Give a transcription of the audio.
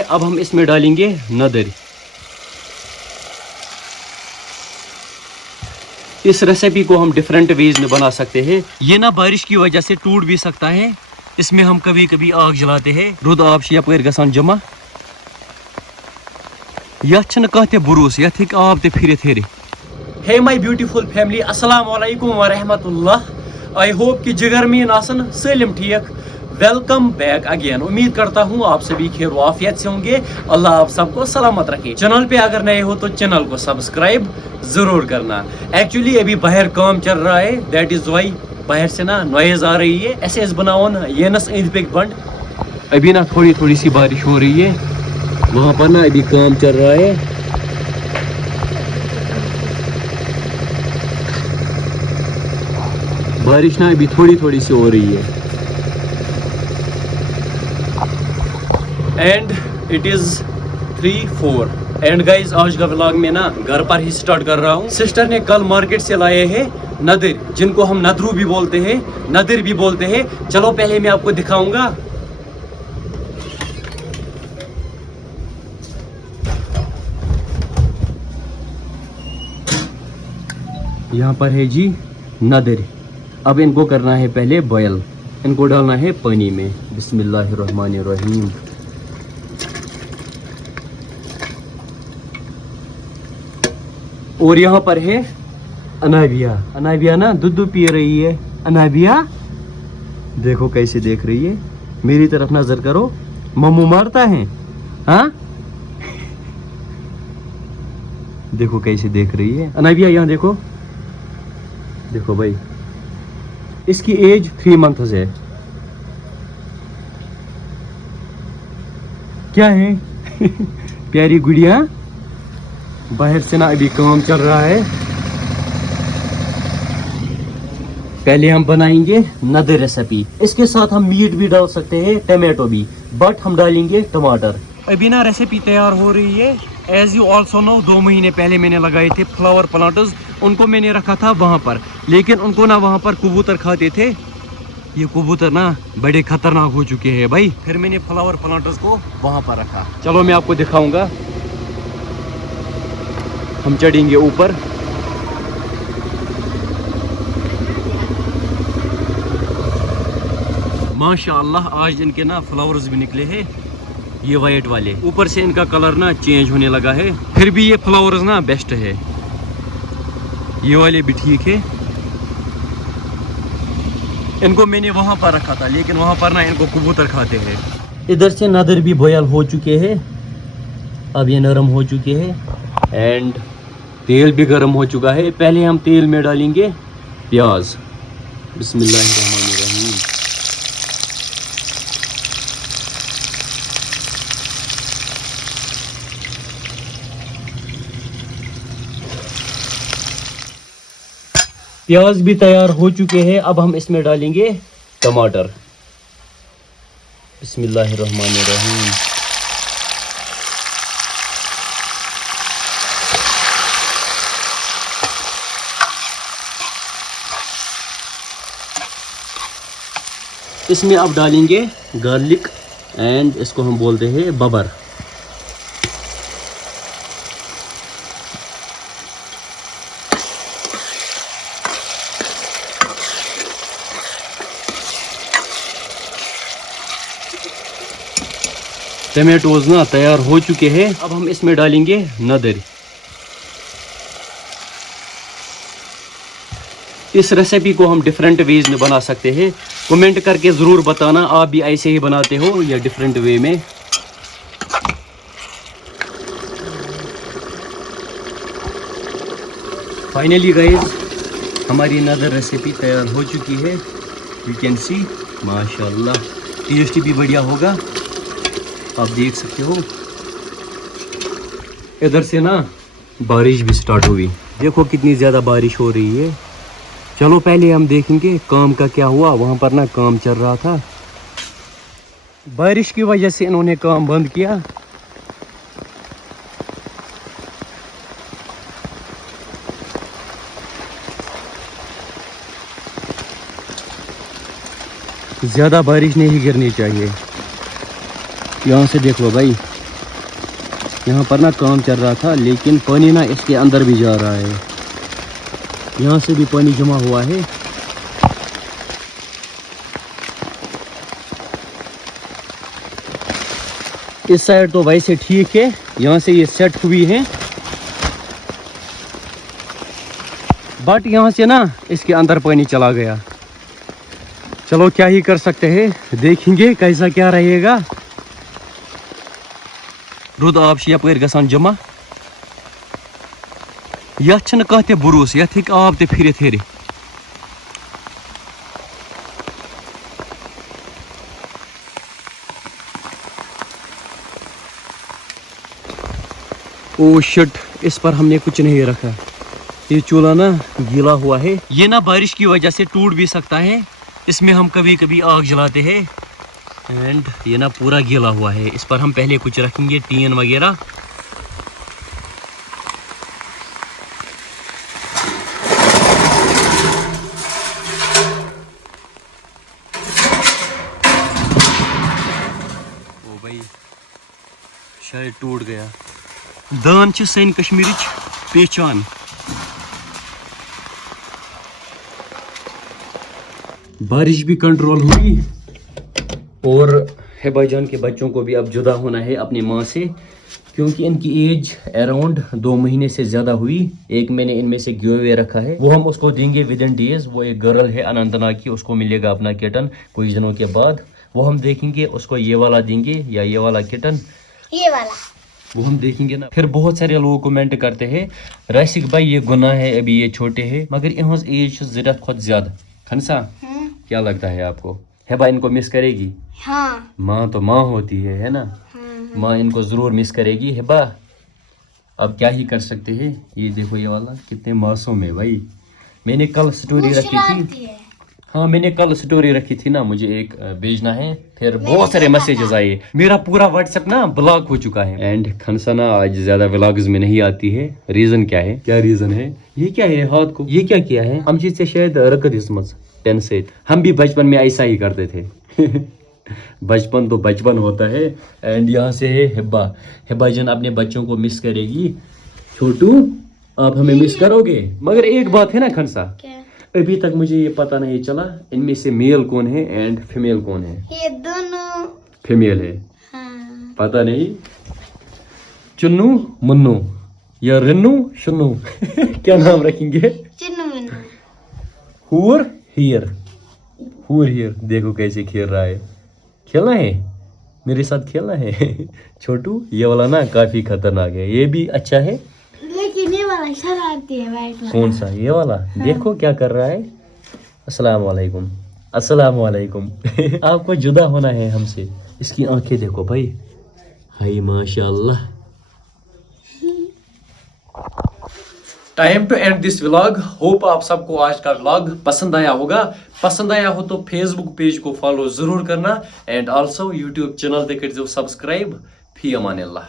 अब हम इसमें डालेंगे नदर। इस रेसिपी को हम डिफरेंट वेज में बना सकते हैं। ये ना बारिश की वजह से टूट भी सकता है। इसमें हम कभी कभी आग जलाते हैं। रुद आब यपर गसान जमा। यह कह भरोस यथ हिक आब ते फिर हेरे। हे माय ब्यूटीफुल फैमिली, अस्सलाम वालेकुम व रहमतुल्लाह। आई होप कि जिगर मीन आसन सलिम ठीक। Welcome back again. उम्मीद करता हूँ आप सभी खैर आफियत से होंगे। अल्लाह आप सबको सलामत रखे। चैनल पे अगर नए हो तो चैनल को सब्सक्राइब जरूर करना। एक्चुअली अभी बाहर काम चल रहा है, दैट इज वाई बाहर से ना नॉइज आ रही है। ऐसे बनाओ ना ये नस इंद पे बंड। अभी ना थोड़ी थोड़ी सी बारिश हो रही है, वहां पर ना अभी काम चल रहा है। बारिश ना अभी थोड़ी थोड़ी सी हो रही है। And it is 3-4 and guys आज का व्लॉग में ना घर पर ही स्टार्ट कर रहा हूँ। सिस्टर ने कल मार्केट से लाए हैं नदर, जिनको हम नदरू भी बोलते हैं, नदर भी बोलते हैं। चलो पहले मैं आपको दिखाऊंगा। यहाँ पर है जी नदर। अब इनको करना है पहले बॉयल। इनको डालना है पानी में। बिस्मिल्लाहिर्रहमानिर्रहीम। और यहाँ पर है अनाबिया। अनाबिया ना दूध पी रही है। अनाबिया देखो कैसे देख रही है, मेरी तरफ नजर करो। मम्मू मारता है हाँ। देखो कैसे देख रही है अनाबिया। यहाँ देखो, देखो भाई, इसकी एज 3 मंथ्स है। क्या है प्यारी गुड़िया। बाहर से ना अभी काम चल रहा है। पहले हम बनाएंगे नदर रेसिपी। इसके साथ हम मीट भी डाल सकते हैं, टमाटो भी, बट हम डालेंगे टमाटर। अभी ना रेसिपी तैयार हो रही है। एज यू ऑल्सो नो 2 महीने पहले मैंने लगाए थे फ्लावर प्लांटर्स। उनको मैंने रखा था वहां पर, लेकिन उनको ना वहां पर कबूतर खाते थे। ये कबूतर ना बड़े खतरनाक हो चुके हैं भाई। फिर मैंने फ्लावर प्लांटर्स को वहां पर रखा। चलो मैं आपको दिखाऊंगा। हम चढ़ेंगे ऊपर। माशाअल्लाह आज इनके ना फ्लावर्स भी निकले हैं, ये वाइट वाले। ऊपर से इनका कलर ना चेंज होने लगा है। फिर भी ये फ्लावर्स ना बेस्ट है। ये वाले भी ठीक है। इनको मैंने वहां पर रखा था, लेकिन वहां पर ना इनको कबूतर खाते हैं। इधर से नदर भी बॉयल हो चुके हैं। अब ये नरम हो चुके हैं एंड तेल भी गर्म हो चुका है। पहले हम तेल में डालेंगे प्याज। बिस्मिल्लाहिर्रहमानिर्रहीम। प्याज भी तैयार हो चुके हैं। अब हम इसमें डालेंगे टमाटर। बिस्मिल्लाहिर्रहमानिर्रहीम। इसमें अब डालेंगे गार्लिक एंड इसको हम बोलते हैं बबर। टमाटोज ना तैयार हो चुके हैं। अब हम इसमें डालेंगे नदर। इस रेसिपी को हम डिफरेंट वेज में बना सकते हैं। कमेंट करके ज़रूर बताना आप भी ऐसे ही बनाते हो या डिफरेंट वे में। फाइनली गाइस हमारी नदर रेसिपी तैयार हो चुकी है। यू कैन सी माशाल्लाह टेस्ट भी बढ़िया होगा, आप देख सकते हो। इधर से ना बारिश भी स्टार्ट हुई। देखो कितनी ज़्यादा बारिश हो रही है। चलो पहले हम देखेंगे काम का क्या हुआ। वहाँ पर ना काम चल रहा था, बारिश की वजह से इन्होंने काम बंद किया। ज़्यादा बारिश नहीं गिरनी चाहिए। यहाँ से देख लो भाई, यहाँ पर ना काम चल रहा था, लेकिन पानी ना इसके अंदर भी जा रहा है। यहाँ से भी पानी जमा हुआ है। इस साइड तो वैसे ठीक है, यहाँ से ये सेट हुई है, बट यहाँ से ना इसके अंदर पानी चला गया। चलो क्या ही कर सकते हैं, देखेंगे कैसा क्या रहेगा। रुद आब यपर गसान जमा, यथ कह भरोस, यथ हेक आब ते फिरत हेरे। ओ शिट, इस पर हमने कुछ नहीं रखा। ये चूल्हा ना गीला हुआ है, ये ना बारिश की वजह से टूट भी सकता है। इसमें हम कभी कभी आग जलाते हैं एंड ये ना पूरा गीला हुआ है। इस पर हम पहले कुछ रखेंगे, टीन वगैरह। ओ भाई शायद टूट गया। दान छ सन कश्मीरिच पहचान। बारिश भी कंट्रोल हुई और हिबा जान के बच्चों को भी अब जुदा होना है अपनी माँ से, क्योंकि इनकी एज अराउंड 2 महीने से ज़्यादा हुई। एक मैंने इनमें से गिव अवे रखा है, वो हम उसको देंगे विद इन डेज। वो एक गर्ल है अनंतनाग की, उसको मिलेगा अपना किटन कुछ दिनों के बाद। वो हम देखेंगे उसको ये वाला देंगे या ये वाला किटन, ये वाला वो हम देखेंगे ना। फिर बहुत सारे लोग कमेंट करते हैं राशिक भाई ये गुनाह है, अभी ये छोटे हैं, मगर इहज एज ज़रूरत खुद ज़्यादा। खनसा क्या लगता है आपको, हिबा इनको मिस करेगी? हाँ। माँ तो माँ होती है ना। माँ इनको ज़रूर मिस करेगी। हिबा अब क्या ही कर सकते हैं। ये देखो ये वाला कितने मासूम है भाई। मैंने कल स्टोरी रखी थी, हाँ मैंने कल स्टोरी रखी थी ना, मुझे एक भेजना है। फिर बहुत सारे मैसेजेस आए, मेरा पूरा व्हाट्सएप ना ब्लॉक हो चुका है। एंड खनसा ना आज ज्यादा व्लॉग्स में नहीं आती है। रीजन क्या है? क्या रीजन है? ये क्या है हाथ को, ये क्या किया है? हम से शायद रकत इसमत 10 से। हम भी बचपन में ऐसा ही करते थे। बचपन तो बचपन होता है। एंड यहाँ से है हिबा। हिबा जन अपने बच्चों को मिस करेगी। छोटू आप हमें मिस करोगे, मगर एक बात है ना खनसा, अभी तक मुझे ये पता नहीं चला इनमें से मेल कौन है एंड फीमेल कौन है। ये दोनों फीमेल है। हाँ। पता नहीं चुन्नू मुन्नू या रिन्नू शुन्नू क्या नाम रखेंगे? चुन्नू मुन्नू। हुर हियर, हुर हियर। देखो कैसे खेल रहा है। खेलना है मेरे साथ, खेलना है। छोटू ये वाला ना काफी खतरनाक है, ये भी अच्छा है, लेकिन ये वाला शरारती है। वाइट कौन सा? ये वाला। हाँ। देखो क्या कर रहा है। अस्सलाम वालेकुम, अस्सलाम वालेकुम। आपको जुदा होना है हमसे। इसकी आंखें देखो भाई, हाय माशाल्लाह। Time to end this vlog. Hope आप सबको आज का व्लॉग पसंद आया होगा। पसंद आया हो तो फेसबुक पेज को फॉलो जरूर करना एंड ऑल्सो यूट्यूब चैनल देखिए सब्सक्राइब। फी अमान अल्लाह।